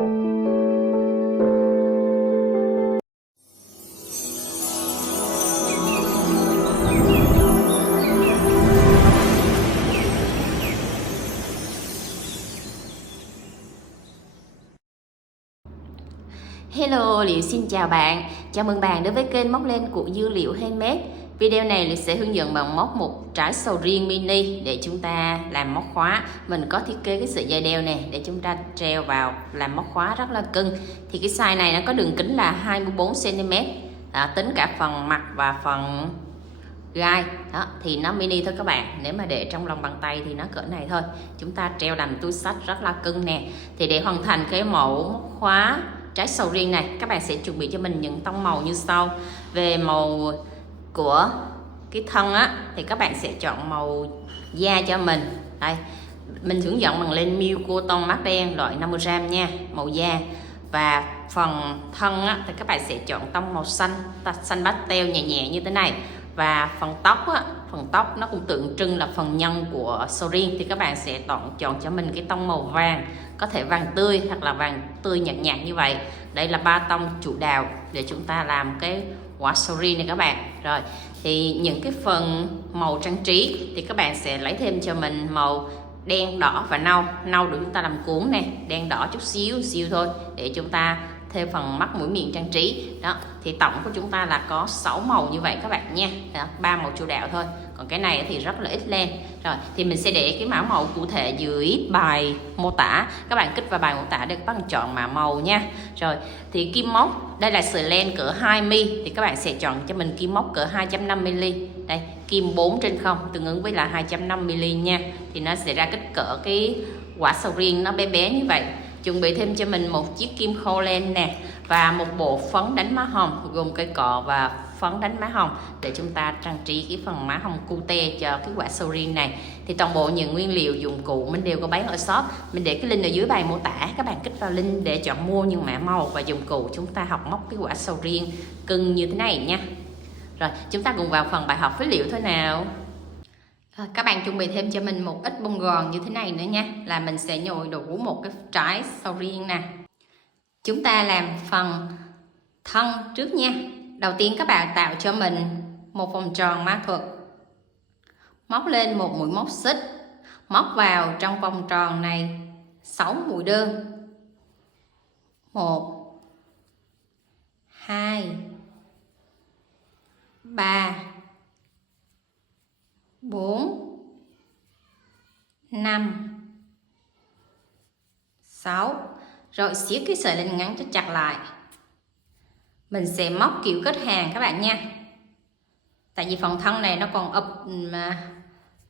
Hello, Liệu xin chào bạn. Chào mừng bạn đến với kênh Móc Len của Dư Liệu Handmade. Video này Liệu sẽ hướng dẫn bạn móc một trái sầu riêng mini để chúng ta làm móc khóa. Mình có thiết kế cái sợi dây đeo này để chúng ta treo vào làm móc khóa rất là cưng. Thì cái size này nó có đường kính là 24 cm. Tính cả phần mặt và phần gai đó thì nó mini thôi các bạn. Nếu mà để trong lòng bàn tay thì nó cỡ này thôi. Chúng ta treo làm túi xách rất là cưng nè. Thì để hoàn thành cái mẫu móc khóa trái sầu riêng này, các bạn sẽ chuẩn bị cho mình những tông màu như sau. Về màu của cái thân á thì các bạn sẽ chọn màu da cho mình. Đây, mình hướng dẫn bằng len miêu cô tông mát đen loại 50g nha, màu da. Và phần thân á thì các bạn sẽ chọn tông màu xanh, xanh pastel nhẹ nhẹ như thế này. Và phần tóc á, phần tóc nó cũng tượng trưng là phần nhân của sầu riêng, thì các bạn sẽ chọn cho mình cái tông màu vàng, có thể vàng tươi hoặc là vàng tươi nhạt nhạt như vậy. Đây là 3 tông chủ đạo để chúng ta làm cái quả sầu riêng này các bạn. Rồi thì những cái phần màu trang trí thì các bạn sẽ lấy thêm cho mình màu đen, đỏ và nâu. Nâu để chúng ta làm cuốn nè, đen đỏ chút xíu thôi để chúng ta thêm phần mắt mũi miệng trang trí. Đó thì tổng của chúng ta là có 6 màu như vậy các bạn nha. Đó, 3 màu chủ đạo thôi, còn cái này thì rất là ít len. Rồi thì mình sẽ để cái mã màu cụ thể dưới bài mô tả, các bạn kích vào bài mô tả để các bạn chọn mã màu nha. Rồi thì kim móc, đây là sợi len cỡ 2mm thì các bạn sẽ chọn cho mình kim móc cỡ 250mm. Đây, kim 4/0 tương ứng với là 250mm nha. Thì nó sẽ ra kích cỡ cái quả sầu riêng nó bé bé như vậy. Chuẩn bị thêm cho mình một chiếc kim khâu len nè, và một bộ phấn đánh má hồng gồm cây cọ và phấn đánh má hồng để chúng ta trang trí cái phần má hồng cute cho cái quả sầu riêng này. Thì toàn bộ những nguyên liệu dụng cụ mình đều có bán ở shop, mình để cái link ở dưới bài mô tả, các bạn kích vào link để chọn mua những mã màu và dụng cụ chúng ta học móc cái quả sầu riêng cưng như thế này nha. Rồi chúng ta cùng vào phần bài học phế liệu thôi nào. Các bạn chuẩn bị thêm cho mình một ít bông gòn như thế này nữa nha, là mình sẽ nhồi đủ một cái trái sầu riêng nè. Chúng ta làm phần thân trước nha. Đầu tiên các bạn tạo cho mình một vòng tròn ma thuật, móc lên một mũi móc xích, móc vào trong vòng tròn này 6 mũi đơn. 1 2 3 4 5 6. Rồi siết cái sợi len ngắn cho chặt lại. Mình sẽ móc kiểu kết hàng các bạn nha. Tại vì phần thân này nó còn ập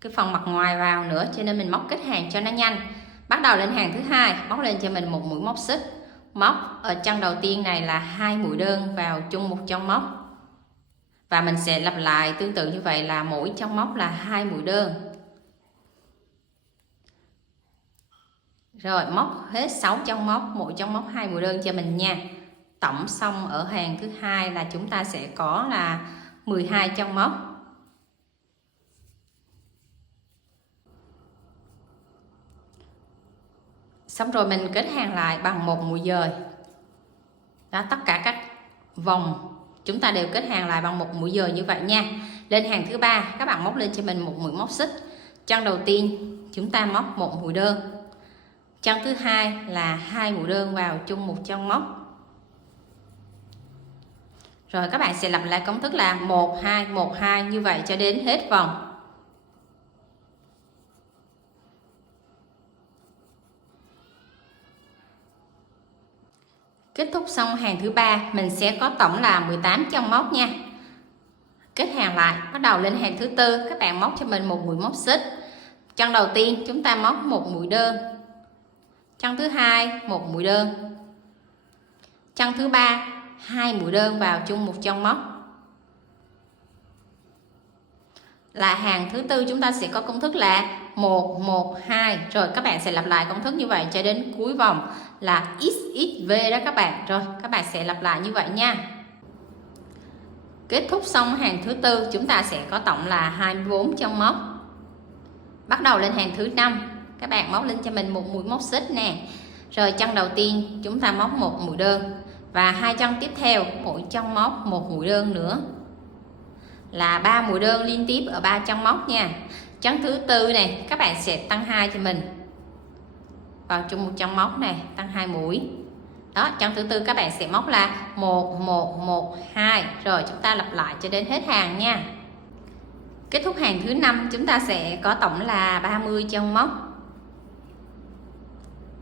cái phần mặt ngoài vào nữa, cho nên mình móc kết hàng cho nó nhanh. Bắt đầu lên hàng thứ hai, móc lên cho mình một mũi móc xích, móc ở chân đầu tiên này là 2 mũi đơn vào chung một chân móc. Và mình sẽ lặp lại tương tự như vậy, là mỗi chân móc là 2 mũi đơn. Rồi móc hết 6 chân móc, mỗi chân móc 2 mũi đơn cho mình nha. Tổng xong ở hàng thứ hai là chúng ta sẽ có là 12 chân móc. Xong rồi mình kết hàng lại bằng một mũi dời. Đó, tất cả các vòng chúng ta đều kết hàng lại bằng một mũi dời như vậy nha. Lên hàng thứ ba, các bạn móc lên cho mình một mũi móc xích. Chân đầu tiên chúng ta móc một mũi đơn. Chân thứ hai là 2 mũi đơn vào chung một chân móc. Rồi các bạn sẽ lặp lại công thức là 1 2 1 2 như vậy cho đến hết vòng. Kết thúc xong hàng thứ ba, mình sẽ có tổng là 18 chân móc nha. Kết hàng lại, bắt đầu lên hàng thứ tư, các bạn móc cho mình một mũi móc xích. Chân đầu tiên chúng ta móc một mũi đơn. Chân thứ hai một mũi đơn. Chân thứ ba 2 mũi đơn vào chung một chân móc. Là hàng thứ tư chúng ta sẽ có công thức là 1 1 2. Rồi các bạn sẽ lặp lại công thức như vậy cho đến cuối vòng là XXV đó các bạn. Rồi các bạn sẽ lặp lại như vậy nha. Kết thúc xong hàng thứ tư, chúng ta sẽ có tổng là 24 chân móc. Bắt đầu lên hàng thứ năm, các bạn móc lên cho mình một mũi móc xích nè. Rồi chân đầu tiên chúng ta móc một mũi đơn, và hai chân tiếp theo mỗi chân móc một mũi đơn nữa, là 3 mũi đơn liên tiếp ở 3 chân móc nha. Chân thứ tư này các bạn sẽ tăng 2 cho mình vào chung một chân móc này, tăng 2 mũi. Đó, chân thứ tư các bạn sẽ móc là 1 1 1 2, rồi chúng ta lặp lại cho đến hết hàng nha. Kết thúc hàng thứ 5 chúng ta sẽ có tổng là 30 chân móc.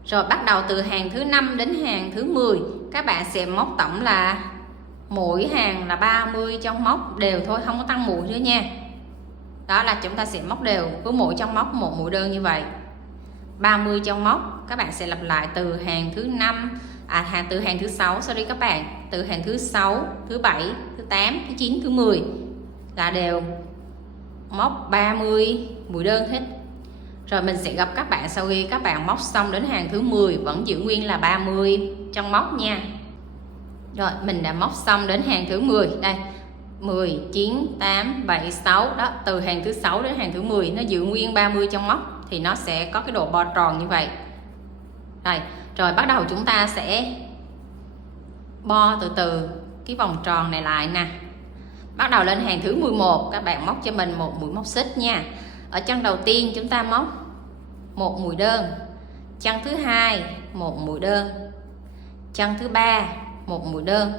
Rồi bắt đầu từ hàng thứ 5 đến hàng thứ 10 các bạn sẽ móc tổng là mỗi hàng là 30 chân móc đều thôi, không có tăng mũi nữa nha. Đó là chúng ta sẽ móc đều với mỗi chân móc một mũi đơn như vậy, 30 chân móc. Các bạn sẽ lặp lại từ hàng thứ 5 từ hàng thứ 6, sorry các bạn, từ hàng thứ 6, thứ 7, thứ 8, thứ 9, thứ 10 là đều móc 30 mũi đơn hết. Rồi mình sẽ gặp các bạn sau khi các bạn móc xong đến hàng thứ 10 vẫn giữ nguyên là 30 chân móc nha. Rồi mình đã móc xong đến hàng thứ 10 đây, 10 9 8 7 6 đó, từ hàng thứ 6 đến hàng thứ 10 nó giữ nguyên 30 chân móc thì nó sẽ có cái độ bo tròn như vậy. Đây, rồi bắt đầu chúng ta sẽ bo từ từ cái vòng tròn này lại nè. Bắt đầu lên hàng thứ 11 các bạn móc cho mình một mũi móc xích nha. Ở chân đầu tiên chúng ta móc một mũi đơn, chân thứ hai một mũi đơn, chân thứ ba một mũi đơn.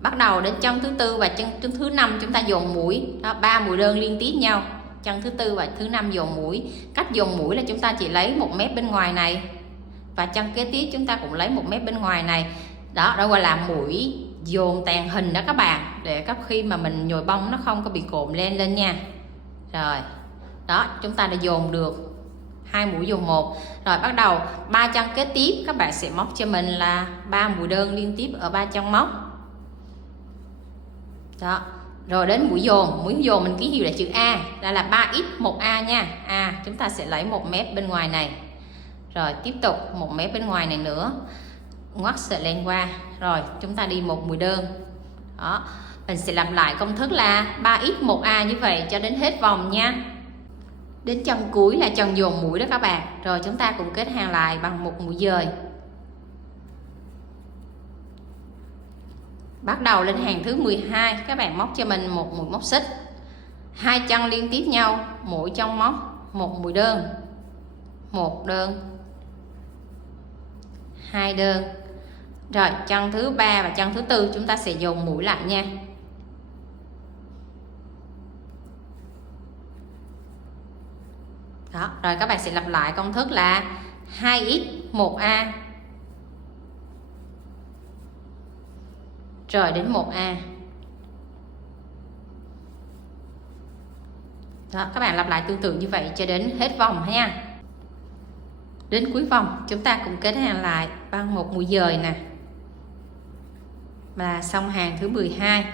Bắt đầu đến chân thứ tư và chân thứ 5 chúng ta dồn mũi, đó, 3 mũi đơn liên tiếp nhau. Chân thứ tư và thứ 5 dồn mũi. Cách dồn mũi là chúng ta chỉ lấy 1 mét bên ngoài này, và chân kế tiếp chúng ta cũng lấy 1 mét bên ngoài này. Đó gọi là mũi dồn tàng hình đó các bạn, để các khi mà mình nhồi bông nó không có bị cộm lên nha. Rồi đó, chúng ta đã dồn được 2 mũi dồn 1. Rồi bắt đầu 3 chân kế tiếp các bạn sẽ móc cho mình là 3 mũi đơn liên tiếp ở 3 chân móc. Đó, rồi đến mũi dồn mình ký hiệu là chữ A, là 3x1A nha. Chúng ta sẽ lấy 1 mét bên ngoài này, rồi tiếp tục 1 mét bên ngoài này nữa, ngoắt sợi len qua, rồi chúng ta đi một mũi đơn. Đó, mình sẽ làm lại công thức là 3x1A như vậy cho đến hết vòng nha. Đến chân cuối là chân dồn mũi đó các bạn. Rồi chúng ta cũng kết hàng lại bằng một mũi dời. Bắt đầu lên hàng thứ 12 các bạn móc cho mình một mũi móc xích, 2 chân liên tiếp nhau, mỗi chân móc một mũi đơn, 1 đơn, 2 đơn. Rồi chân thứ 3 và chân thứ 4 chúng ta sẽ dồn mũi lại nha. Đó, rồi các bạn sẽ lặp lại công thức là 2x1A, rồi đến 1A. Đó, các bạn lặp lại tương tự như vậy cho đến hết vòng nha. Đến cuối vòng chúng ta cũng kết hàng lại bằng một mũi dời nè, và xong hàng thứ 12.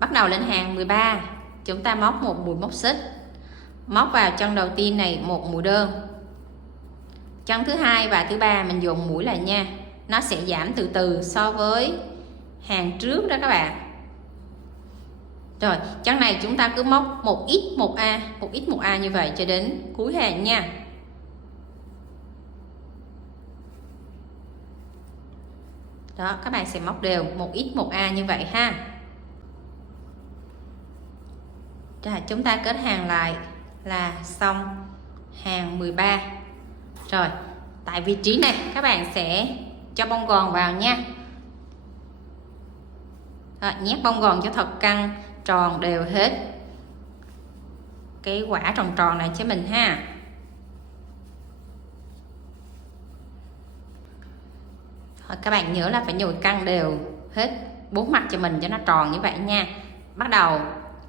Bắt đầu lên hàng 13 chúng ta móc một mũi móc xích, móc vào chân đầu tiên này một mũi đơn, chân thứ hai và thứ ba mình dồn mũi lại nha. Nó sẽ giảm từ từ so với hàng trước đó các bạn. Rồi chân này chúng ta cứ móc 1x1A như vậy cho đến cuối hàng nha. Đó, các bạn sẽ móc đều 1x1A như vậy ha. Rồi chúng ta kết hàng lại là xong hàng 13. Rồi tại vị trí này các bạn sẽ cho bông gòn vào nha. Rồi, nhét bông gòn cho thật căng, tròn đều hết cái quả tròn tròn này cho mình ha. Rồi, các bạn nhớ là phải nhồi căng đều hết 4 mặt cho mình cho nó tròn như vậy nha. Bắt đầu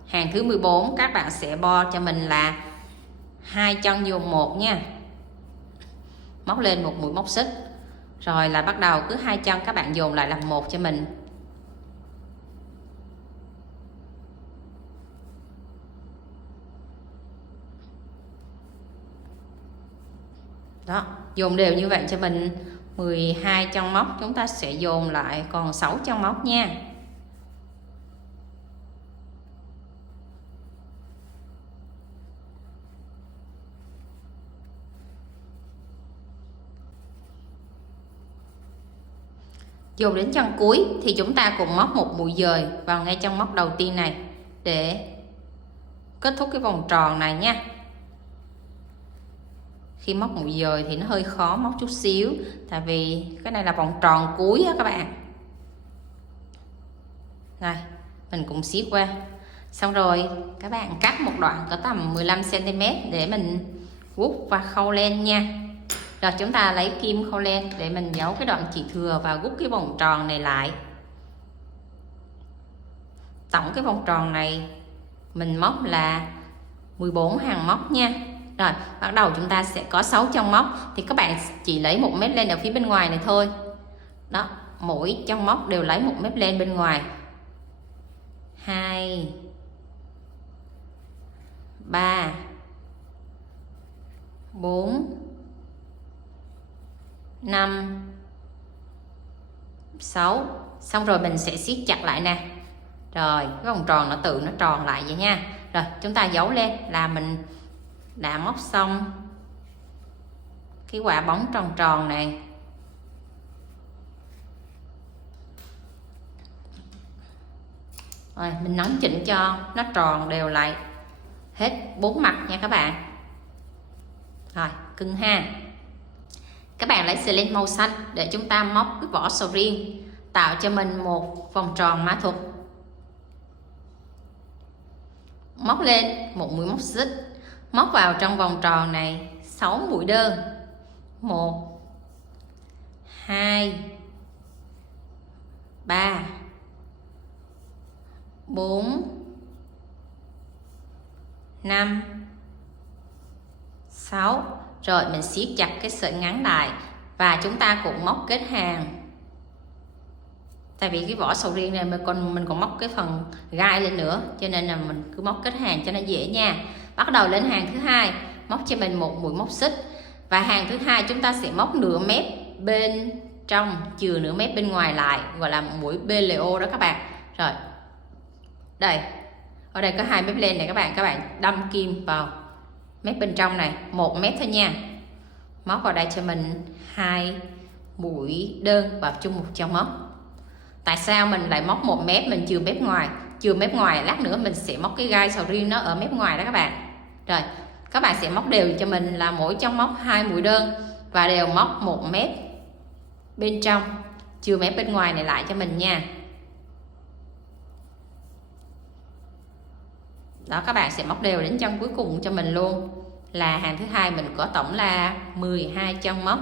hàng thứ 14 các bạn sẽ bo cho mình là 2 chân dồn 1 nha, móc lên một mũi móc xích, rồi là bắt đầu cứ 2 chân các bạn dồn lại làm một cho mình. Đó, dồn đều như vậy cho mình 12 chân móc, chúng ta sẽ dồn lại còn 6 chân móc nha. Dù đến chân cuối thì chúng ta cùng móc một mũi dời vào ngay chân móc đầu tiên này để kết thúc cái vòng tròn này nha. Khi móc mũi dời thì nó hơi khó móc chút xíu, tại vì cái này là vòng tròn cuối á các bạn. Rồi mình cũng siết qua, xong rồi các bạn cắt một đoạn có tầm 15 cm để mình gút và khâu len nha. Rồi chúng ta lấy kim khâu len để mình giấu cái đoạn chỉ thừa và gút cái vòng tròn này lại. Tổng cái vòng tròn này mình móc là 14 hàng móc nha. Rồi bắt đầu chúng ta sẽ có 6 chân móc, thì các bạn chỉ lấy 1 mét len ở phía bên ngoài này thôi. Đó, mỗi chân móc đều lấy 1 mét len bên ngoài. 2 3 4 5 6. Xong rồi mình sẽ siết chặt lại nè. Rồi cái vòng tròn nó tự nó tròn lại vậy nha. Rồi chúng ta giấu lên là mình đã móc xong cái quả bóng tròn tròn này. Rồi mình nắn chỉnh cho nó tròn đều lại hết 4 mặt nha các bạn. Rồi cưng ha. Các bạn lấy xì len màu xanh để chúng ta móc cái vỏ sầu riêng, tạo cho mình một vòng tròn mã thuật. Móc lên một mũi móc xích, móc vào trong vòng tròn này 6 mũi đơn. 1 2 3 4 5 6. Rồi mình siết chặt cái sợi ngắn lại và chúng ta cũng móc kết hàng. Tại vì cái vỏ sầu riêng này mình còn móc cái phần gai lên nữa, cho nên là mình cứ móc kết hàng cho nó dễ nha. Bắt đầu lên hàng thứ hai, móc cho mình một mũi móc xích, và hàng thứ hai chúng ta sẽ móc nửa mép bên trong chừa nửa mép bên ngoài lại, gọi là mũi BLO đó các bạn. Rồi đây, ở đây có 2 mép len này các bạn đâm kim vào mép bên trong này 1 mép thôi nha. Móc vào đây cho mình 2 mũi đơn vào chung một chân móc. Tại sao mình lại móc 1 mép, mình chừa mép ngoài? Chừa mép ngoài lát nữa mình sẽ móc cái gai sầu riêng nó ở mép ngoài đó các bạn. Rồi các bạn sẽ móc đều cho mình là mỗi chân móc 2 mũi đơn và đều móc 1 mép bên trong, chừa mép bên ngoài này lại cho mình nha. Đó, các bạn sẽ móc đều đến chân cuối cùng cho mình luôn. Là hàng thứ hai mình có tổng là 12 chân móc.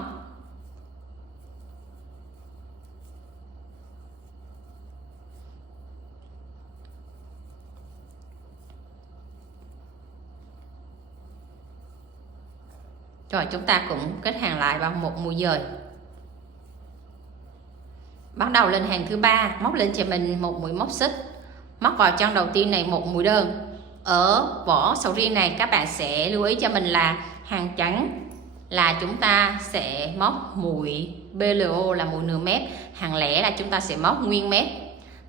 Rồi chúng ta cũng kết hàng lại bằng một mũi dời. Bắt đầu lên hàng thứ ba, móc lên cho mình một mũi móc xích, móc vào chân đầu tiên này một mũi đơn. Ở vỏ sầu riêng này các bạn sẽ lưu ý cho mình là hàng trắng là chúng ta sẽ móc mũi BLO là mũi nửa mép, hàng lẻ là chúng ta sẽ móc nguyên mép.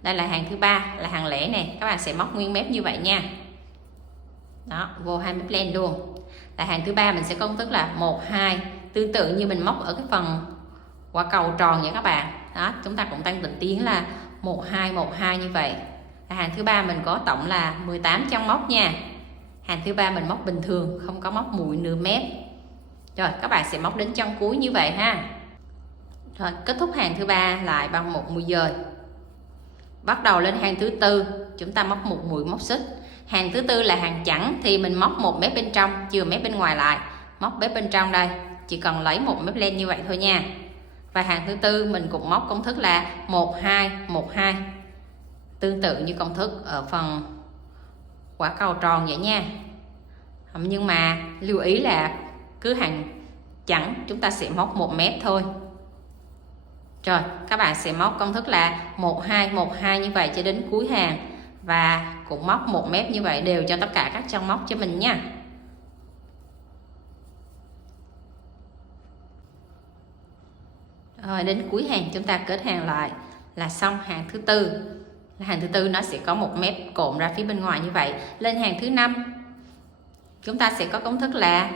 Đây là hàng thứ ba là hàng lẻ này, các bạn sẽ móc nguyên mép như vậy nha. Đó, vô 2 mép len luôn. Là hàng thứ ba mình sẽ công thức là 1 2, tương tự như mình móc ở cái phần quả cầu tròn vậy các bạn. Đó, chúng ta cũng tăng tịnh tiến là 1 2 như vậy. Là hàng thứ ba mình có tổng là 18 chân móc nha. Hàng thứ ba mình móc bình thường, không có móc mũi nửa mép. Rồi các bạn sẽ móc đến chân cuối như vậy ha. Rồi kết thúc hàng thứ ba lại bằng một mũi dời. Bắt đầu lên hàng thứ tư, chúng ta móc một mũi móc xích. Hàng thứ tư là hàng chẵn thì mình móc 1 mép bên trong, chừa mép bên ngoài lại, móc mép bên trong đây, chỉ cần lấy 1 mép len như vậy thôi nha. Và hàng thứ tư mình cũng móc công thức là 1 2, tương tự như công thức ở phần quả cầu tròn vậy nha. Nhưng mà lưu ý là cứ hàng chẵn chúng ta sẽ móc 1 mép thôi. Rồi các bạn sẽ móc công thức là 1 2 như vậy cho đến cuối hàng, và cũng móc 1 mép như vậy đều cho tất cả các chân móc cho mình nha. Rồi đến cuối hàng chúng ta kết hàng lại là xong hàng thứ tư. Hàng thứ tư nó sẽ có 1 mép cộm ra phía bên ngoài như vậy. Lên hàng thứ năm chúng ta sẽ có công thức là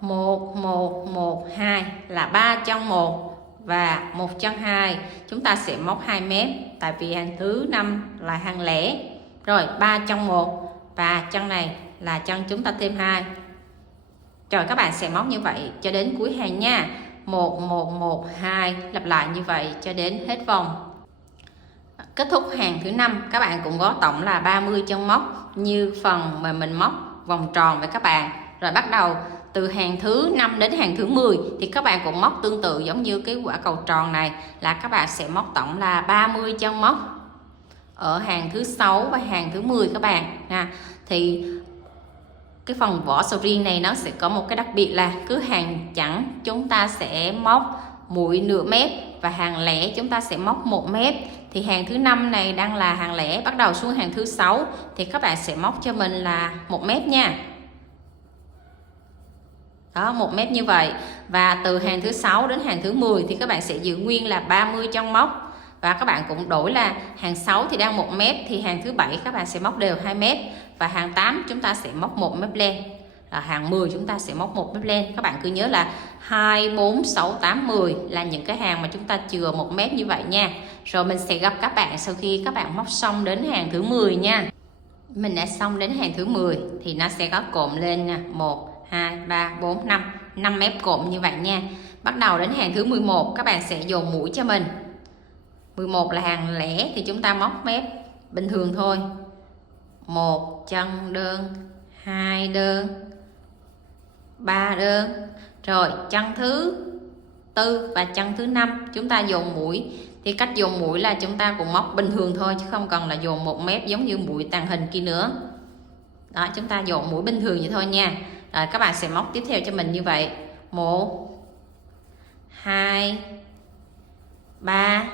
1 1 1 2 là 3 chân 1 và một chân 2 chúng ta sẽ móc 2 mép, tại vì hàng thứ 5 là hàng lẻ. Rồi 3 chân 1 và chân này là chân chúng ta thêm 2. Rồi các bạn sẽ móc như vậy cho đến cuối hàng nha. 1 1 1 2, lặp lại như vậy cho đến hết vòng. Kết thúc hàng thứ 5, các bạn cũng có tổng là 30 chân móc như phần mà mình móc vòng tròn với các bạn. Rồi bắt đầu từ hàng thứ 5 đến hàng thứ 10 thì các bạn cũng móc tương tự giống như cái quả cầu tròn này, là các bạn sẽ móc tổng là 30 chân móc ở hàng thứ 6 và hàng thứ 10 các bạn nha. Thì cái phần vỏ sầu riêng này nó sẽ có một cái đặc biệt là cứ hàng chẵn chúng ta sẽ móc mũi nửa mét và hàng lẻ chúng ta sẽ móc 1 mét. Thì hàng thứ 5 này đang là hàng lẻ, bắt đầu xuống hàng thứ 6 thì các bạn sẽ móc cho mình là 1 mét nha. Đó, 1 mét như vậy. Và từ hàng thứ 6 đến hàng thứ 10 thì các bạn sẽ giữ nguyên là 30 chân móc. Và các bạn cũng đổi là hàng 6 thì đang 1 mét thì hàng thứ 7 các bạn sẽ móc đều 2 mét và hàng 8 chúng ta sẽ móc 1 mét lên. Hàng 10 chúng ta sẽ móc 1 mét lên. Các bạn cứ nhớ là 2 4 6 8 10 là những cái hàng mà chúng ta chừa 1 mét như vậy nha. Rồi mình sẽ gặp các bạn sau khi các bạn móc xong đến hàng thứ 10 nha. Mình đã xong đến hàng thứ 10 thì nó sẽ có cụm lên nha. 1 2 3 4 5 mép cụm như vậy nha. Bắt đầu đến hàng thứ 11 các bạn sẽ dồn mũi cho mình. 11 là hàng lẻ thì chúng ta móc mép bình thường thôi. 1 chân đơn, 2 đơn, 3 đơn. Rồi chân thứ 4 và chân thứ 5 chúng ta dồn mũi. Thì cách dồn mũi là chúng ta cũng móc bình thường thôi chứ không cần là dồn 1 mép giống như mũi tàng hình kia nữa. Đó, chúng ta dồn mũi bình thường vậy thôi nha. Rồi các bạn sẽ móc tiếp theo cho mình như vậy. 1 2 3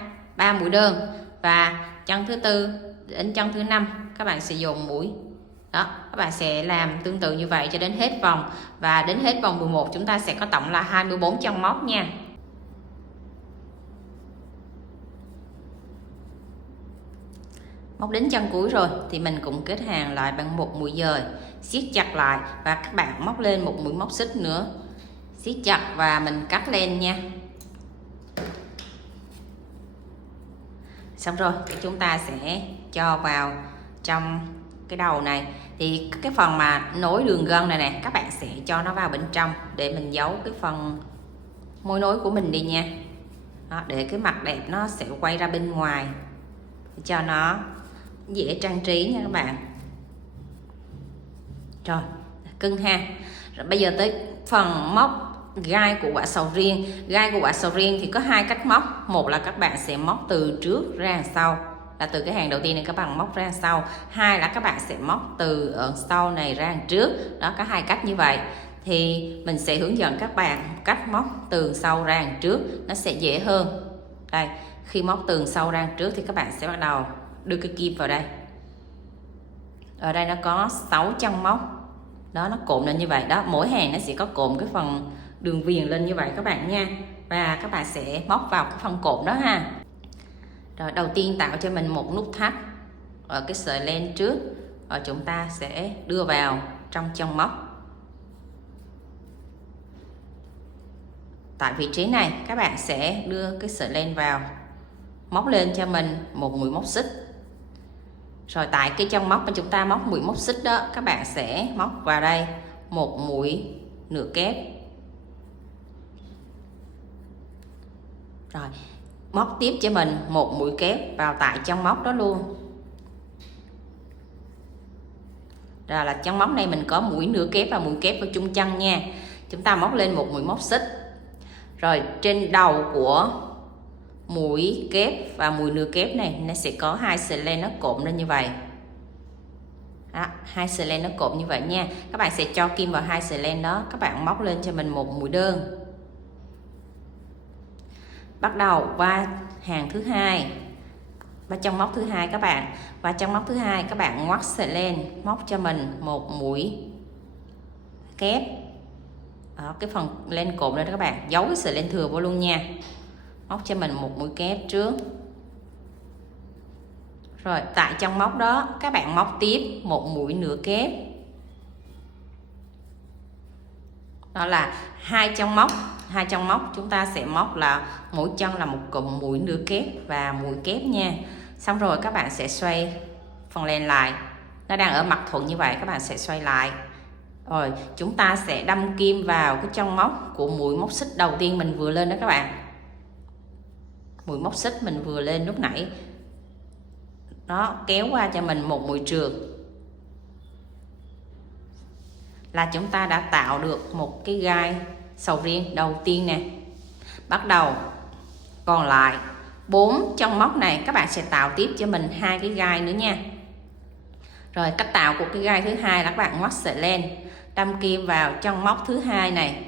mũi đơn và chân thứ 4 đến chân thứ 5 các bạn sẽ dồn mũi. Đó, các bạn sẽ làm tương tự như vậy cho đến hết vòng. Và đến hết vòng 11 chúng ta sẽ có tổng là 24 chân móc nha. Móc đến chân cuối rồi thì mình cũng kết hàng lại bằng một mũi dời, siết chặt lại và các bạn móc lên một mũi móc xích nữa, siết chặt và mình cắt lên nha. Xong rồi chúng ta sẽ cho vào trong cái đầu này. Thì cái phần mà nối đường gân này nè các bạn sẽ cho nó vào bên trong để mình giấu cái phần mối nối của mình đi nha. Đó, để cái mặt đẹp nó sẽ quay ra bên ngoài cho nó dễ trang trí nha các bạn. Rồi cưng ha. Rồi bây giờ tới phần móc gai của quả sầu riêng. Gai của quả sầu riêng thì có 2 cách móc. Một là các bạn sẽ móc từ trước ra đằng sau, là từ cái hàng đầu tiên này các bạn móc ra đằng sau. 2 là các bạn sẽ móc từ ở sau này ra đằng trước. Đó, có 2 cách như vậy. Thì mình sẽ hướng dẫn các bạn cách móc từ sau ra đằng trước, nó sẽ dễ hơn. Đây, khi móc từ sau ra đằng trước thì các bạn sẽ bắt đầu đưa cái kim vào đây. Ở đây nó có 6 chân móc. Đó, nó cụm lên như vậy. Đó, mỗi hàng nó sẽ có cụm cái phần đường viền lên như vậy các bạn nha. Và các bạn sẽ móc vào cái phần cụm đó ha. Rồi đầu tiên tạo cho mình một nút thắt ở cái sợi len trước. Rồi chúng ta sẽ đưa vào trong chân móc. Tại vị trí này các bạn sẽ đưa cái sợi len vào, móc lên cho mình một mũi móc xích. Rồi tại cái chân móc mà chúng ta móc mũi móc xích đó, các bạn sẽ móc vào đây một mũi nửa kép. Rồi móc tiếp cho mình một mũi kép vào tại chân móc đó luôn. Rồi là chân móc này mình có mũi nửa kép và mũi kép vào chung chân nha. Chúng ta móc lên một mũi móc xích. Rồi trên đầu của mũi kép và mũi nửa kép này nó sẽ có 2 sợi len nó cụm lên như vậy. Đó, 2 sợi len nó cụm như vậy nha. Các bạn sẽ cho kim vào 2 sợi len đó, các bạn móc lên cho mình một mũi đơn. Bắt đầu qua hàng thứ 2, và trong móc thứ 2 các bạn, và trong móc thứ 2 các bạn ngoắt sợi len, móc cho mình một mũi kép. Đó, cái phần len cụm đây đó các bạn, giấu cái sợi len thừa vô luôn nha. Móc cho mình một mũi kép trước. Rồi tại trong móc đó các bạn móc tiếp một mũi nửa kép. đó là hai chân móc chúng ta sẽ móc là mỗi chân là một cụm mũi nửa kép và mũi kép nha. Xong rồi các bạn sẽ xoay phần len lại, nó đang ở mặt thuận như vậy, các bạn sẽ xoay lại. Rồi chúng ta sẽ đâm kim vào cái chân móc của mũi móc xích đầu tiên mình vừa lên đó các bạn, mũi móc xích mình vừa lên lúc nãy đó, kéo qua cho mình một mũi trượt là chúng ta đã tạo được một cái gai sầu riêng đầu tiên nè. Bắt đầu còn lại 4 chân móc này các bạn sẽ tạo tiếp cho mình 2 cái gai nữa nha. Rồi cách tạo của cái gai thứ hai là các bạn ngoắt sợi len, đâm kim vào chân móc thứ hai này,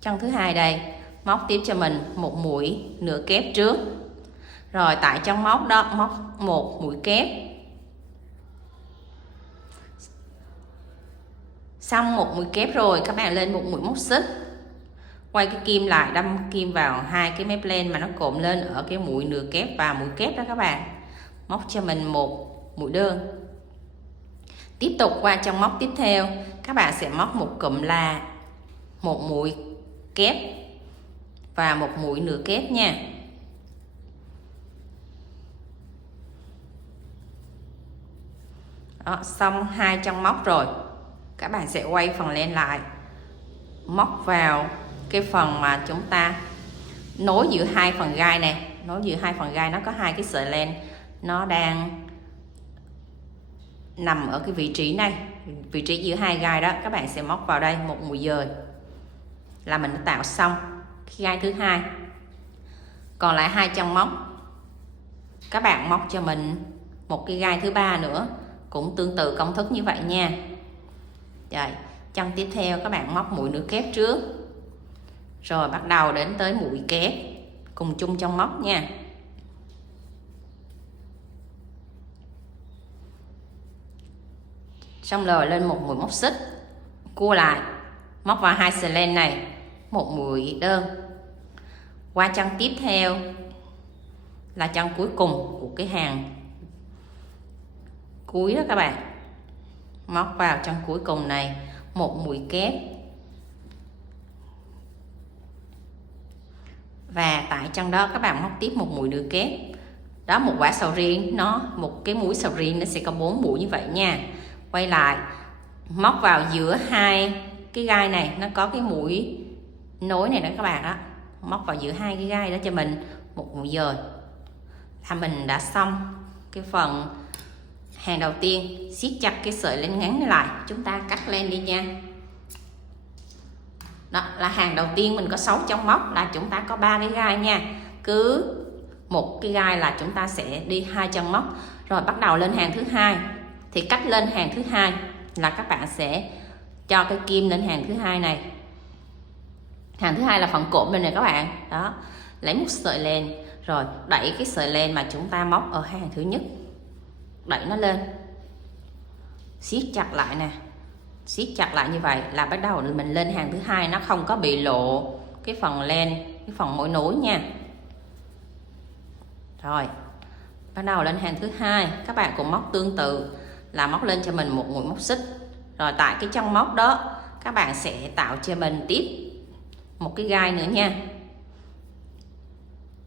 chân thứ hai đây, móc tiếp cho mình một mũi nửa kép trước. Rồi tại chân móc đó móc một mũi kép. Xong một mũi kép rồi các bạn lên một mũi móc xích, quay cái kim lại, đâm kim vào hai cái mép len mà nó cộm lên ở cái mũi nửa kép và mũi kép đó các bạn, móc cho mình một mũi đơn. Tiếp tục qua chân móc tiếp theo các bạn sẽ móc một cụm là một mũi kép và một mũi nửa kép nha. Đó, xong hai chân móc rồi các bạn sẽ quay phần len lại, móc vào cái phần mà chúng ta nối giữa hai phần gai này, nối giữa hai phần gai nó có hai cái sợi len nó đang nằm ở cái vị trí này, vị trí giữa hai gai đó, các bạn sẽ móc vào đây một mũi dời là mình đã tạo xong cái gai thứ hai. Còn lại hai chân móc các bạn móc cho mình một cái gai thứ ba nữa, cũng tương tự công thức như vậy nha. Rồi chân tiếp theo các bạn móc mũi nửa kép trước, rồi bắt đầu đến tới mũi kép cùng chung trong móc nha. Xong rồi lên một mũi móc xích, cua lại, móc vào hai sợi len này một mũi đơn. Qua chân tiếp theo là chân cuối cùng của cái hàng cuối đó các bạn, móc vào chân cuối cùng này một mũi kép. Và tại chân đó các bạn móc tiếp một mũi nửa kép. Đó, một quả sầu riêng một cái mũi sầu riêng nó sẽ có 4 mũi như vậy nha. Quay lại móc vào giữa hai cái gai này, nó có cái mũi nối này đó các bạn, đó móc vào giữa hai cái gai đó cho mình một mũi dời là mình đã xong cái phần hàng đầu tiên. Siết chặt cái sợi len ngắn này lại, chúng ta cắt len đi nha. Đó là hàng đầu tiên mình có 6 chân móc là chúng ta có 3 cái gai nha, cứ một cái gai là chúng ta sẽ đi 2 chân móc. Rồi bắt đầu lên hàng thứ hai thì cách lên hàng thứ hai là các bạn sẽ cho cái kim lên hàng thứ hai này. Hàng thứ hai là phần cộm này nè các bạn. Đó, lấy một sợi len rồi đẩy cái sợi len mà chúng ta móc ở hàng thứ nhất, đẩy nó lên, siết chặt lại nè, siết chặt lại như vậy là bắt đầu mình lên hàng thứ hai, nó không có bị lộ cái phần len, cái phần mối nối nha. Rồi bắt đầu lên hàng thứ hai các bạn cũng móc tương tự là móc lên cho mình một mũi móc xích. Rồi tại cái chân móc đó các bạn sẽ tạo cho mình tiếp một cái gai nữa nha.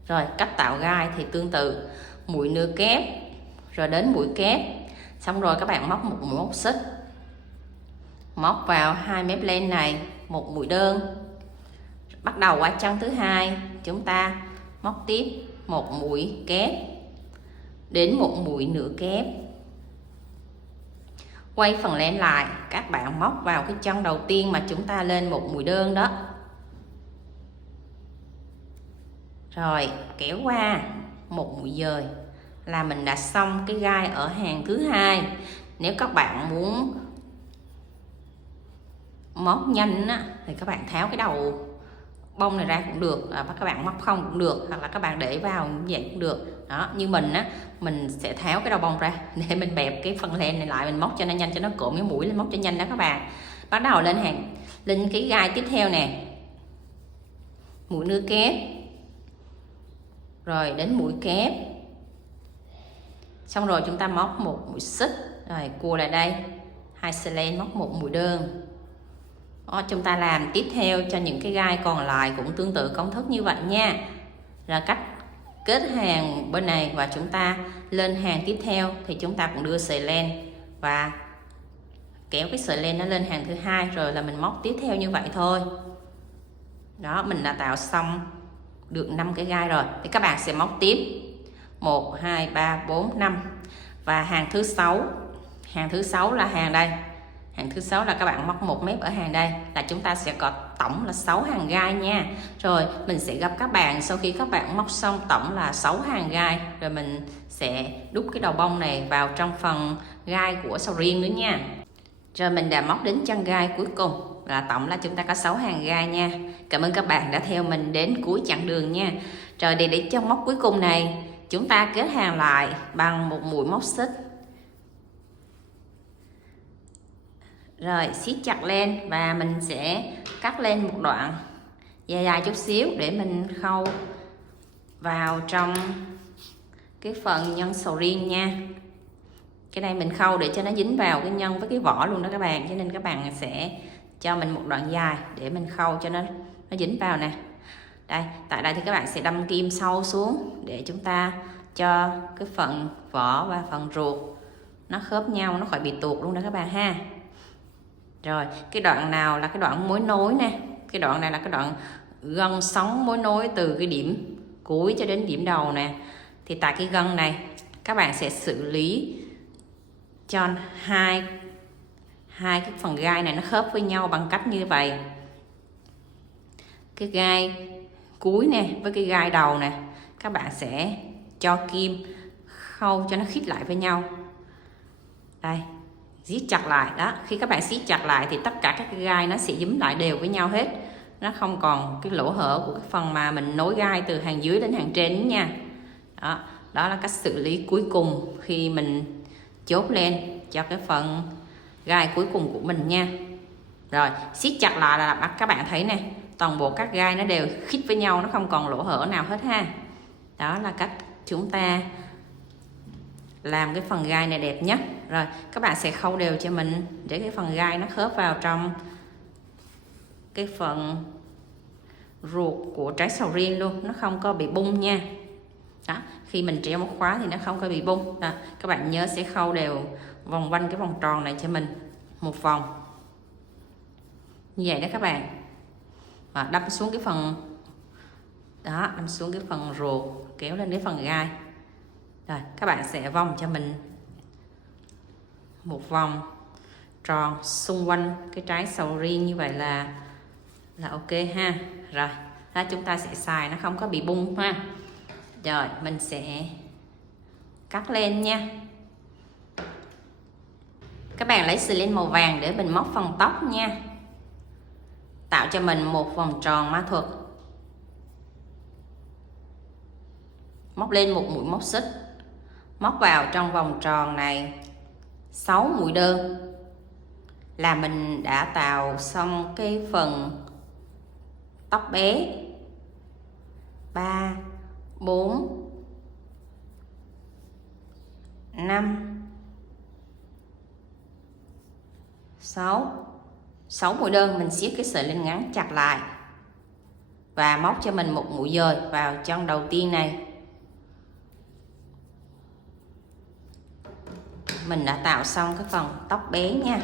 Rồi cách tạo gai thì tương tự, mũi nửa kép rồi đến mũi kép, xong rồi các bạn móc một mũi móc xích, móc vào hai mép len này một mũi đơn. Bắt đầu qua chân thứ hai chúng ta móc tiếp một mũi kép đến một mũi nửa kép, quay phần len lại, các bạn móc vào cái chân đầu tiên mà chúng ta lên một mũi đơn đó, rồi kéo qua một mũi dời là mình đã xong cái gai ở hàng thứ hai. Nếu các bạn muốn móc nhanh á, thì các bạn tháo cái đầu bông này ra cũng được, các bạn móc không cũng được, hoặc là các bạn để vào như vậy cũng được. Đó, như mình á, mình sẽ tháo cái đầu bông ra để mình bẹp cái phần len này lại, mình móc cho nó nhanh, cho nó cộm cái mũi lên, móc cho nhanh đó các bạn. Bắt đầu lên cái gai tiếp theo nè, mũi nửa kép rồi đến mũi kép, xong rồi chúng ta móc một mũi xích rồi cua lại đây 2 sợi len, móc 1 mũi đơn. Đó, chúng ta làm tiếp theo cho những cái gai còn lại cũng tương tự công thức như vậy nha. Là cách kết hàng bên này và chúng ta lên hàng tiếp theo thì chúng ta cũng đưa sợi len và kéo cái sợi len nó lên hàng thứ hai, rồi là mình móc tiếp theo như vậy thôi. Đó, mình đã tạo xong được 5 cái gai rồi thì các bạn sẽ móc tiếp 1 2 3 4 5 và hàng thứ 6. Hàng thứ 6 là hàng đây. Hàng thứ 6 là các bạn móc 1 mép ở hàng đây, là chúng ta sẽ có tổng là 6 hàng gai nha. Rồi mình sẽ gặp các bạn sau khi các bạn móc xong tổng là 6 hàng gai, rồi mình sẽ đút cái đầu bông này vào trong phần gai của sầu riêng nữa nha. Rồi mình đã móc đến chân gai cuối cùng, là tổng là chúng ta có 6 hàng gai nha. Cảm ơn các bạn đã theo mình đến cuối chặng đường nha. Rồi để cho móc cuối cùng này, chúng ta kết hàng lại bằng một mũi móc xích. Rồi siết chặt lên và mình sẽ cắt lên một đoạn dài dài chút xíu để mình khâu vào trong cái phần nhân sầu riêng nha. Cái này mình khâu để cho nó dính vào cái nhân với cái vỏ luôn đó các bạn, cho nên các bạn sẽ cho mình một đoạn dài để mình khâu cho nó dính vào nè. Đây, tại đây thì các bạn sẽ đâm kim sâu xuống để chúng ta cho cái phần vỏ và phần ruột nó khớp nhau, nó khỏi bị tuột luôn đó các bạn ha. Rồi cái đoạn nào là cái đoạn mối nối nè, cái đoạn này là cái đoạn gân sóng mối nối từ cái điểm cuối cho đến điểm đầu nè. Thì tại cái gân này các bạn sẽ xử lý cho hai cái phần gai này nó khớp với nhau bằng cách như vậy. Cái gai cuối nè với cái gai đầu nè, các bạn sẽ cho kim khâu cho nó khít lại với nhau. Đây, siết chặt lại đó. Khi các bạn siết chặt lại thì tất cả các cái gai nó sẽ dính lại đều với nhau hết, nó không còn cái lỗ hở của cái phần mà mình nối gai từ hàng dưới đến hàng trên nha. Đó, đó là cách xử lý cuối cùng khi mình chốt lên cho cái phần gai cuối cùng của mình nha. Rồi siết chặt lại là các bạn thấy nè, toàn bộ các gai nó đều khít với nhau, nó không còn lỗ hở nào hết ha. Đó là cách chúng ta làm cái phần gai này đẹp nhất. Rồi các bạn sẽ khâu đều cho mình để cái phần gai nó khớp vào trong cái phần ruột của trái sầu riêng luôn, nó không có bị bung nha. Đó, khi mình treo móc khóa thì nó không có bị bung. Đó, các bạn nhớ sẽ khâu đều vòng quanh cái vòng tròn này cho mình một vòng như vậy đó các bạn. Và đâm xuống cái phần đó, đâm xuống cái phần ruột, kéo lên cái phần gai. Rồi các bạn sẽ vòng cho mình một vòng tròn xung quanh cái trái sầu riêng như vậy là ok ha. Rồi đó, chúng ta sẽ xài nó không có bị bung ha. Rồi mình sẽ cắt lên nha. Các bạn lấy xì len màu vàng để mình móc phần tóc nha. Tạo cho mình một vòng tròn ma thuật, móc lên một mũi móc xích, móc vào trong vòng tròn này 6 mũi đơn là mình đã tạo xong cái phần tóc bé. 3 4 5 6 mũi đơn. Mình siết cái sợi len ngắn chặt lại và móc cho mình một mũi dời vào chân đầu tiên này. Mình đã tạo xong cái phần tóc bé nha.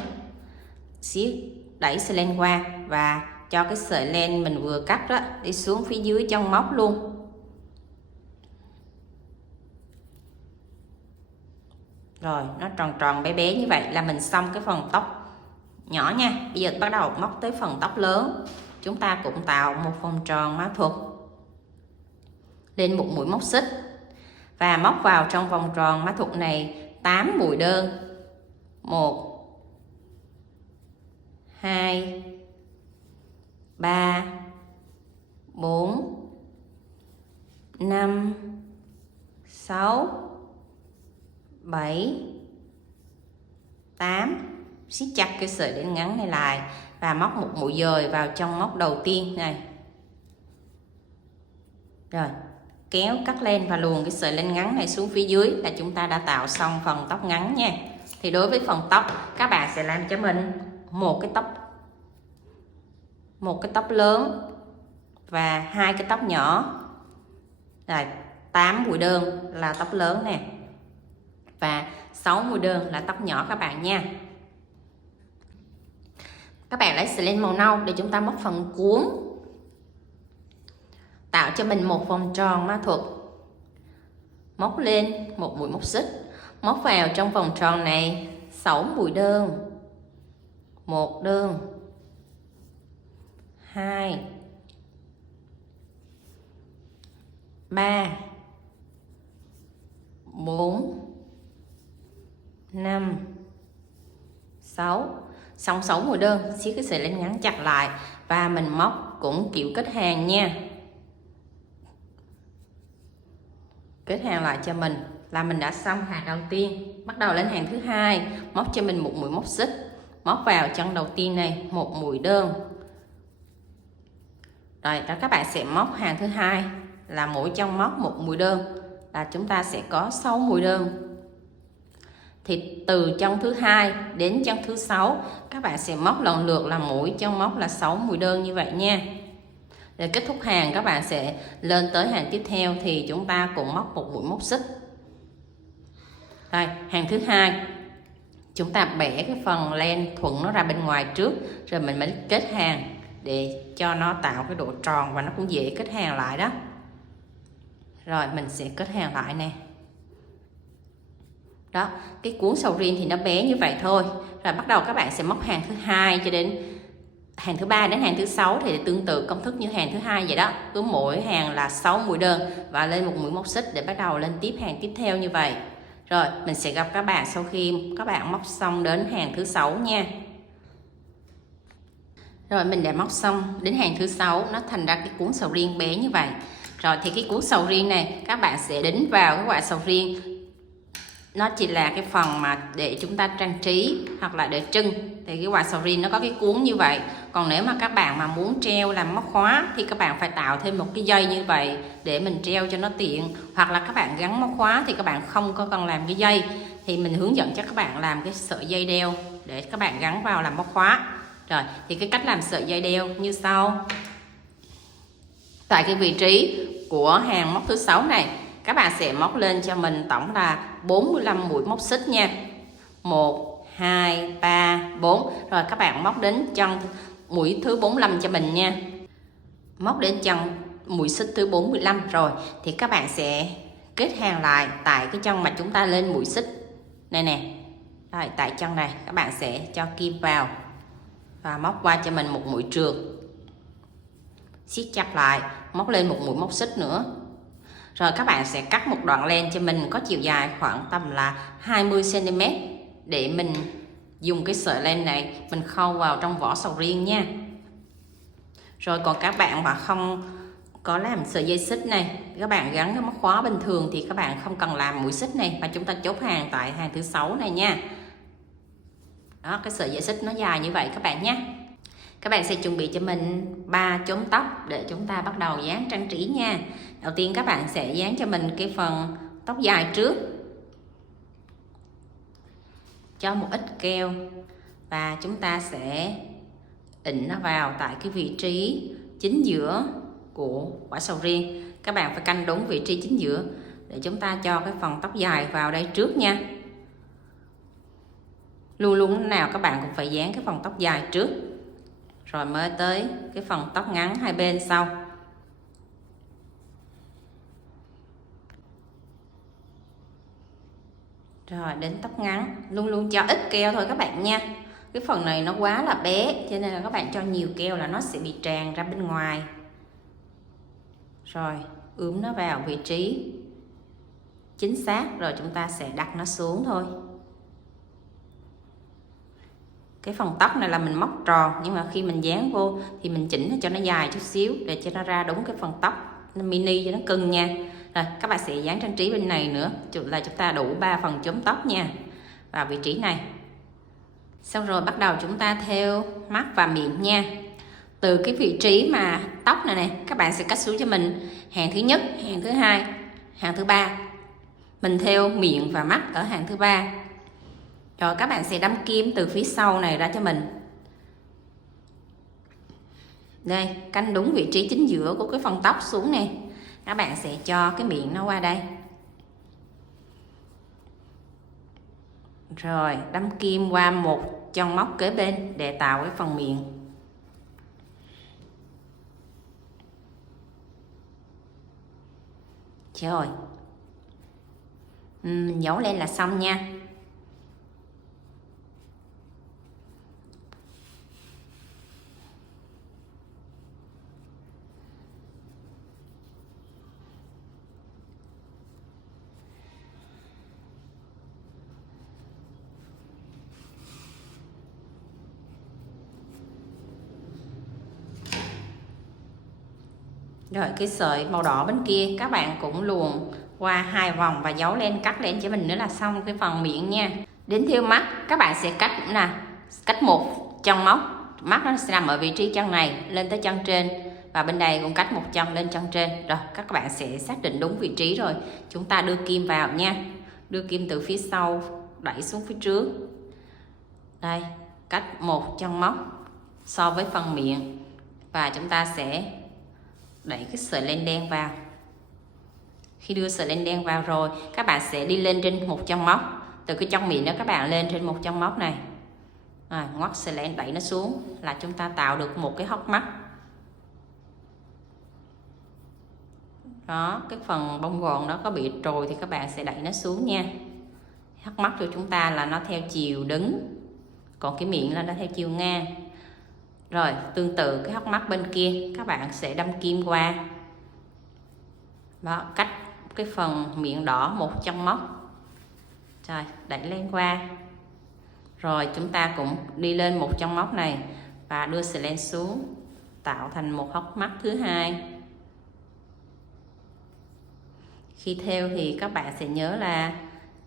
Siết đẩy sợi len qua và cho cái sợi len mình vừa cắt đó đi xuống phía dưới chân móc luôn. Rồi nó tròn tròn bé bé như vậy là mình xong cái phần tóc nhỏ nha. Bây giờ bắt đầu móc tới phần tóc lớn. Chúng ta cũng tạo một vòng tròn ma thuật, lên một mũi móc xích và móc vào trong vòng tròn ma thuật này 8 mũi đơn. 1 2 3 4 5 6 7 8. Siết chặt cái sợi len ngắn này lại và móc một mũi dời vào trong móc đầu tiên này. Rồi kéo cắt lên và luồn cái sợi len ngắn này xuống phía dưới là chúng ta đã tạo xong phần tóc ngắn nha. Thì Thì đối với phần tóc, các bạn sẽ làm cho mình một cái tóc lớn và hai cái tóc nhỏ. Rồi 8 mũi đơn là tóc lớn nè, và 6 mũi đơn là tóc nhỏ các bạn nha. Các bạn lấy xà len màu nâu để chúng ta móc phần cuốn, tạo cho mình một vòng tròn ma thuật. Móc lên một mũi móc xích, móc vào trong vòng tròn này 6 mũi đơn, 1 đơn, 2, 3, 4, 5, 6. Xong 6 mũi đơn, siết cái sợi len ngắn chặt lại và mình móc cũng kiểu kết hàng nha. Kết hàng lại cho mình là mình đã xong hàng đầu tiên. Bắt đầu lên hàng thứ hai, móc cho mình một mũi móc xích, móc vào chân đầu tiên này một mũi đơn. Rồi đó, các bạn sẽ móc hàng thứ hai là mỗi chân móc một mũi đơn, là chúng ta sẽ có 6 mũi đơn. Thì từ chân thứ hai đến chân thứ 6 các bạn sẽ móc lần lượt là mỗi chân móc là 6 mũi đơn như vậy nha. Để kết thúc hàng, các bạn sẽ lên tới hàng tiếp theo thì chúng ta cũng móc một mũi móc xích. Đây, hàng thứ hai chúng ta bẻ cái phần len thuận nó ra bên ngoài trước, rồi mình mới kết hàng để cho nó tạo cái độ tròn và nó cũng dễ kết hàng lại đó. Rồi mình sẽ kết hàng lại nè. Đó, cái cuốn sầu riêng thì nó bé như vậy thôi. Rồi bắt đầu các bạn sẽ móc hàng thứ hai cho đến hàng thứ ba đến hàng thứ 6 thì tương tự công thức như hàng thứ hai vậy đó. Cứ mỗi hàng là 6 mũi đơn và lên một mũi móc xích để bắt đầu lên tiếp hàng tiếp theo như vậy. Rồi mình sẽ gặp các bạn sau khi các bạn móc xong đến hàng thứ 6 nha. Rồi mình đã móc xong đến hàng thứ 6, nó thành ra cái cuốn sầu riêng bé như vậy. Rồi thì cái cuốn sầu riêng này các bạn sẽ đính vào cái quả sầu riêng. Nó chỉ là cái phần mà để chúng ta trang trí hoặc là để trưng. Thì cái quả sầu riêng nó có cái cuốn như vậy. Còn nếu mà các bạn mà muốn treo làm móc khóa thì các bạn phải tạo thêm một cái dây như vậy để mình treo cho nó tiện. Hoặc là các bạn gắn móc khóa thì các bạn không có cần làm cái dây, thì mình hướng dẫn cho các bạn làm cái sợi dây đeo để các bạn gắn vào làm móc khóa. Rồi thì cái cách làm sợi dây đeo như sau. Tại cái vị trí của hàng móc thứ 6 này, các bạn sẽ móc lên cho mình tổng là 45 mũi móc xích nha. 1, 2, 3, 4. Rồi các bạn móc đến chân mũi thứ 45 cho mình nha. Móc đến chân mũi xích thứ 45 rồi thì các bạn sẽ kết hàng lại tại cái chân mà chúng ta lên mũi xích này nè. Rồi tại chân này các bạn sẽ cho kim vào và móc qua cho mình một mũi trượt. Siết chặt lại, móc lên một mũi móc xích nữa. Rồi các bạn sẽ cắt một đoạn len cho mình có chiều dài khoảng tầm là 20 cm để mình dùng cái sợi len này mình khâu vào trong vỏ sầu riêng nha. Rồi còn các bạn mà không có làm sợi dây xích này, các bạn gắn cái móc khóa bình thường thì các bạn không cần làm mũi xích này mà chúng ta chốt hàng tại hàng thứ 6 này nha. Đó, cái sợi dây xích nó dài như vậy các bạn nhé. Các bạn sẽ chuẩn bị cho mình 3 chóm tóc để chúng ta bắt đầu dán trang trí nha. Đầu tiên các bạn sẽ dán cho mình cái phần tóc dài trước. Cho một ít keo và chúng ta sẽ ịn nó vào tại cái vị trí chính giữa của quả sầu riêng. Các bạn phải canh đúng vị trí chính giữa để chúng ta cho cái phần tóc dài vào đây trước nha. Luôn luôn lúc nào các bạn cũng phải dán cái phần tóc dài trước rồi mới tới cái phần tóc ngắn hai bên sau. Rồi đến tóc ngắn luôn luôn cho ít keo thôi các bạn nha. Cái phần này nó quá là bé cho nên là các bạn cho nhiều keo là nó sẽ bị tràn ra bên ngoài. Rồi ướm nó vào vị trí chính xác rồi chúng ta sẽ đặt nó xuống thôi. Cái phần tóc này là mình móc tròn nhưng mà khi mình dán vô thì mình chỉnh cho nó dài chút xíu để cho nó ra đúng cái phần tóc mini cho nó cưng nha. Rồi các bạn sẽ dán trang trí bên này nữa là chúng ta đủ 3 phần chóm tóc nha vào vị trí này. Xong rồi bắt đầu chúng ta thêu mắt và miệng nha. Từ cái vị trí mà tóc này nè các bạn sẽ cắt xuống cho mình hàng thứ nhất, hàng thứ hai, hàng thứ ba. Mình thêu miệng và mắt ở hàng thứ ba. Rồi các bạn sẽ đâm kim từ phía sau này ra cho mình. Đây, canh đúng vị trí chính giữa của cái phần tóc xuống nè. Các bạn sẽ cho cái miệng nó qua đây. Rồi, đâm kim qua một chân móc kế bên để tạo cái phần miệng. Rồi. Mình giấu lên là xong nha. Rồi cái sợi màu đỏ bên kia các bạn cũng luồn qua 2 vòng và giấu lên, cắt lên cho mình nữa là xong cái phần miệng nha. Đến thêu mắt các bạn sẽ cắt cũng là cách một chân móc, mắt nó sẽ nằm ở vị trí chân này lên tới chân trên, và bên đây cũng cách một chân lên chân trên. Rồi các bạn sẽ xác định đúng vị trí rồi chúng ta đưa kim vào nha. Đưa kim từ phía sau đẩy xuống phía trước. Đây, cách một chân móc so với phần miệng, và chúng ta sẽ đẩy cái sợi len đen vào. Khi đưa sợi len đen vào rồi các bạn sẽ đi lên trên một chân móc, từ cái chân miệng đó các bạn lên trên một chân móc này, ngoắt sợi len đẩy nó xuống là chúng ta tạo được một cái hốc mắt. Đó, cái phần bông gòn đó có bị trồi thì các bạn sẽ đẩy nó xuống nha. Hốc mắt của chúng ta là nó theo chiều đứng, còn cái miệng là nó theo chiều ngang. Rồi tương tự cái hốc mắt bên kia các bạn sẽ đâm kim qua. Đó, cách cái phần miệng đỏ một chân móc. Rồi đẩy lên qua. Rồi chúng ta cũng đi lên một chân móc này và đưa sợi len xuống, tạo thành một hốc mắt thứ hai. Khi thêu thì các bạn sẽ nhớ là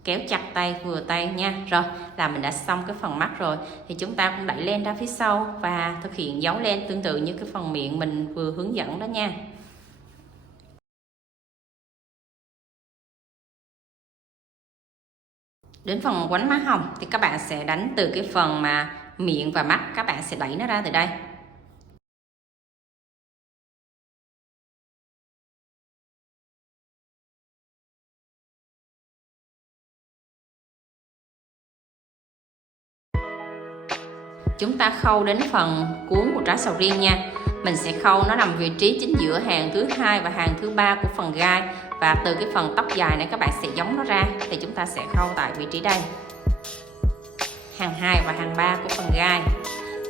kéo chặt tay vừa tay nha. Rồi là mình đã xong cái phần mắt rồi, thì chúng ta cũng đẩy lên ra phía sau và thực hiện dấu len tương tự như cái phần miệng mình vừa hướng dẫn đó nha. Đến phần quánh má hồng thì các bạn sẽ đánh từ cái phần mà miệng và mắt, các bạn sẽ đẩy nó ra từ đây. Chúng ta khâu đến phần cuốn của trái sầu riêng nha. Mình sẽ khâu nó nằm vị trí chính giữa hàng thứ hai và hàng thứ ba của phần gai, và từ cái phần tóc dài này các bạn sẽ gióng nó ra, thì chúng ta sẽ khâu tại vị trí đây, hàng 2 và hàng 3 của phần gai,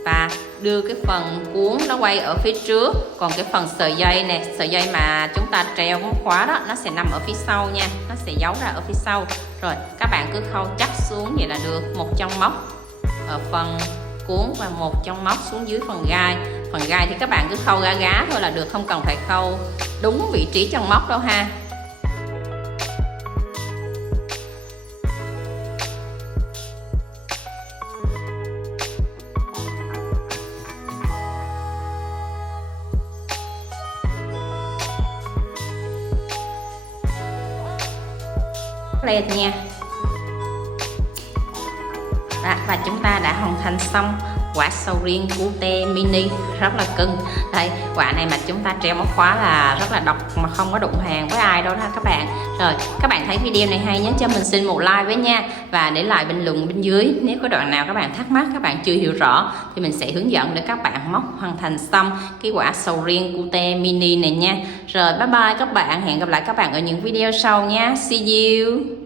và đưa cái phần cuốn nó quay ở phía trước. Còn cái phần sợi dây nè, sợi dây mà chúng ta treo móc khóa đó, nó sẽ nằm ở phía sau nha, nó sẽ giấu ra ở phía sau. Rồi các bạn cứ khâu chắc xuống vậy là được. Một chân móc ở phần cuốn và một chân móc xuống dưới phần gai. Phần gai thì các bạn cứ khâu gá gá thôi là được, không cần phải khâu đúng vị trí chân móc đâu ha. Lên nha. Đó, và chúng ta đã hoàn thành xong quả sầu riêng cute mini rất là cưng. Đây, quả này mà chúng ta treo móc khóa là rất là độc mà không có đụng hàng với ai đâu ha các bạn. Rồi các bạn thấy video này hay nhớ cho mình xin một like với nha, và để lại bình luận bên dưới nếu có đoạn nào các bạn thắc mắc, các bạn chưa hiểu rõ thì mình sẽ hướng dẫn để các bạn móc hoàn thành xong cái quả sầu riêng cute mini này nha. Rồi bye bye các bạn, hẹn gặp lại các bạn ở những video sau nha. See you.